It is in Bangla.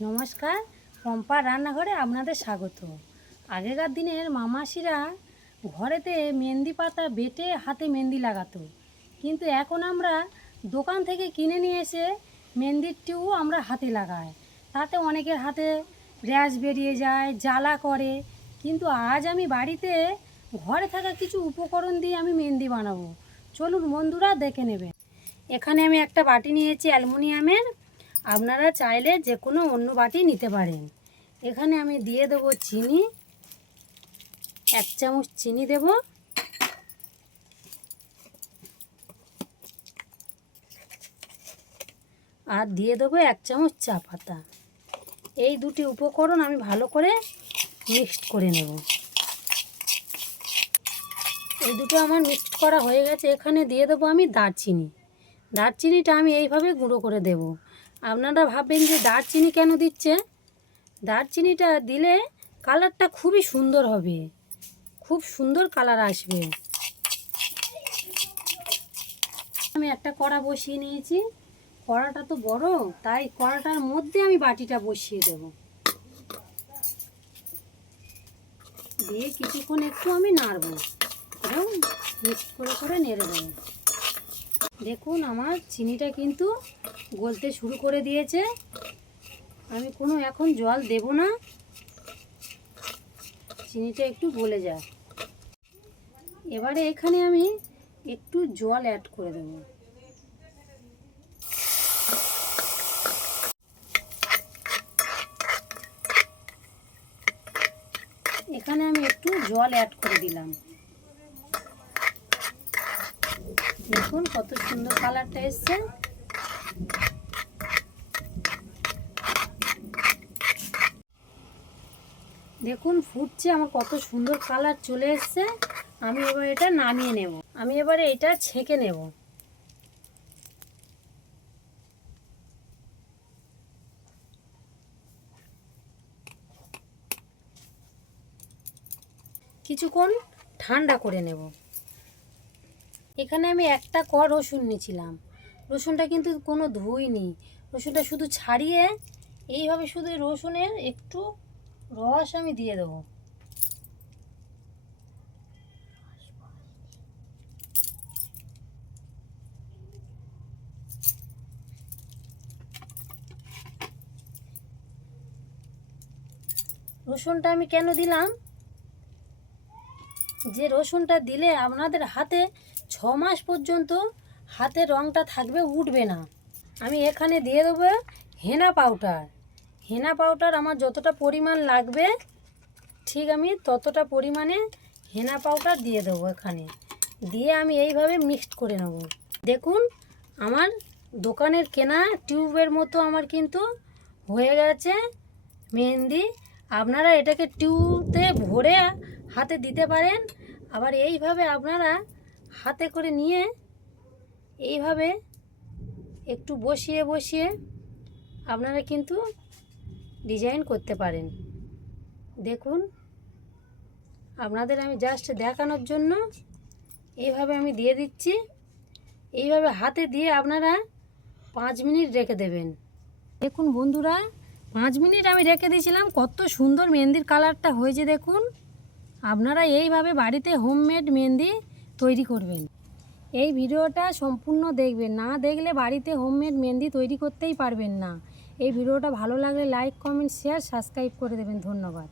নমস্কার, পম্পার রান্নাঘরে আপনাদের স্বাগত। আগেকার দিনের মামাসিরা ঘরেতে মেহেন্দি পাতা বেটে হাতে মেহেন্দি লাগাতো, কিন্তু এখন আমরা দোকান থেকে কিনে নিয়ে এসে মেহেন্দির টিউ আমরা হাতে লাগাই। তাতে অনেকের হাতে র্যাশ বেরিয়ে যায়, জ্বালা করে। কিন্তু আজ আমি বাড়িতে ঘরে থাকা কিছু উপকরণ দিয়ে আমি মেহেন্দি বানাবো। চলুন বন্ধুরা, দেখে নেবেন। এখানে আমি একটা বাটি নিয়েছি অ্যালুমিনিয়ামের, আপনারা চাইলে যে কোনো অন্য বাটি নিতে পারেন। এখানে আমি দিয়ে দেবো চিনি, 1 চামচ চিনি দেব। আর দিয়ে দেবো 1 চামচ চা পাতা। এই দুটি উপকরণ আমি ভালো করে মিক্সড করে নেব। এই দুটো আমার মিক্সড করা হয়ে গেছে। এখানে দিয়ে দেবো আমি দারচিনি। দারচিনিটা আমি এইভাবে গুঁড়ো করে দেব। আপনারা ভাববেন যে দারচিনি কেন দিচ্ছে? দারচিনিটা দিলে কালারটা খুবই সুন্দর হবে, খুব সুন্দর কালার আসবে। আমি একটা কড়া বসিয়ে নিয়েছি। কড়াটা তো বড়, তাই কড়াটার মধ্যে আমি বাটিটা বসিয়ে দেব। দিয়ে কিছুক্ষণ একটু আমি নাড়ব এবং মিক্স করে করে নেড়ে দেবো। দেখুন আমার চিনিটা কিন্তু গলতে শুরু করে দিয়েছে। আমি কোনো এখন জল দেব না, চিনিটা একটু গলে যায়। এবারে এখানে আমি একটু জল অ্যাড করে দেব। এখানে আমি একটু জল অ্যাড করে দিলাম। দেখুন কত সুন্দর কালারটা এসছে। দেখুন ফুটছে, আমার কত সুন্দর কালার চলে এসছে। আমি এবার এটা নামিয়ে নেব। আমি এবারে এটা ছেঁকে নেব। কিছুক্ষণ ঠান্ডা করে নেব। এখানে আমি একটা কোয়া রসুন নিয়েছিলাম। রসুনটা কিন্তু কোনো ধুইনি, রসুনটা শুধু ছাড়িয়ে এইভাবে শুধু রসুনের একটু রস আমি দিয়ে দেবো। রসুনটা আমি কেন দিলাম? যে রসুনটা দিলে আপনাদের হাতে 6 মাস পর্যন্ত হাতের রঙটা থাকবে, উঠবে না। আমি এখানে দিয়ে দেবো হেনা পাউডার। হেনা পাউডার আমার যতটা পরিমাণ লাগবে ঠিক আমি ততটা পরিমাণে হেনা পাউডার দিয়ে দেবো এখানে। দিয়ে আমি এইভাবে মিক্সড করে নেব। দেখুন আমার দোকানের কেনা টিউবের মতো আমার কিন্তু হয়ে গেছে মেহেন্দি। আপনারা এটাকে টিউতে ভরে হাতে দিতে পারেন। আবার এইভাবে আপনারা হাতে করে নিয়ে এইভাবে একটু বসিয়ে বসিয়ে আপনারা কিন্তু ডিজাইন করতে পারেন। দেখুন আপনাদের আমি জাস্ট দেখানোর জন্য এইভাবে আমি দিয়ে দিচ্ছি। এইভাবে হাতে দিয়ে আপনারা 5 মিনিট রেখে দেবেন। দেখুন বন্ধুরা, 5 মিনিট আমি রেখে দিয়েছিলাম, কত সুন্দর মেহেন্দির কালারটা হয়েছে। দেখুন আপনারা এইভাবে বাড়িতে হোমমেড মেহেন্দি তৈরি করবেন। এই ভিডিওটা সম্পূর্ণ দেখবেন, না দেখলে বাড়িতে হোমমেড মেহেন্দি তৈরি করতেই পারবেন না। এই ভিডিওটা ভালো লাগলে লাইক, কমেন্ট, শেয়ার, সাবস্ক্রাইব করে দেবেন। ধন্যবাদ।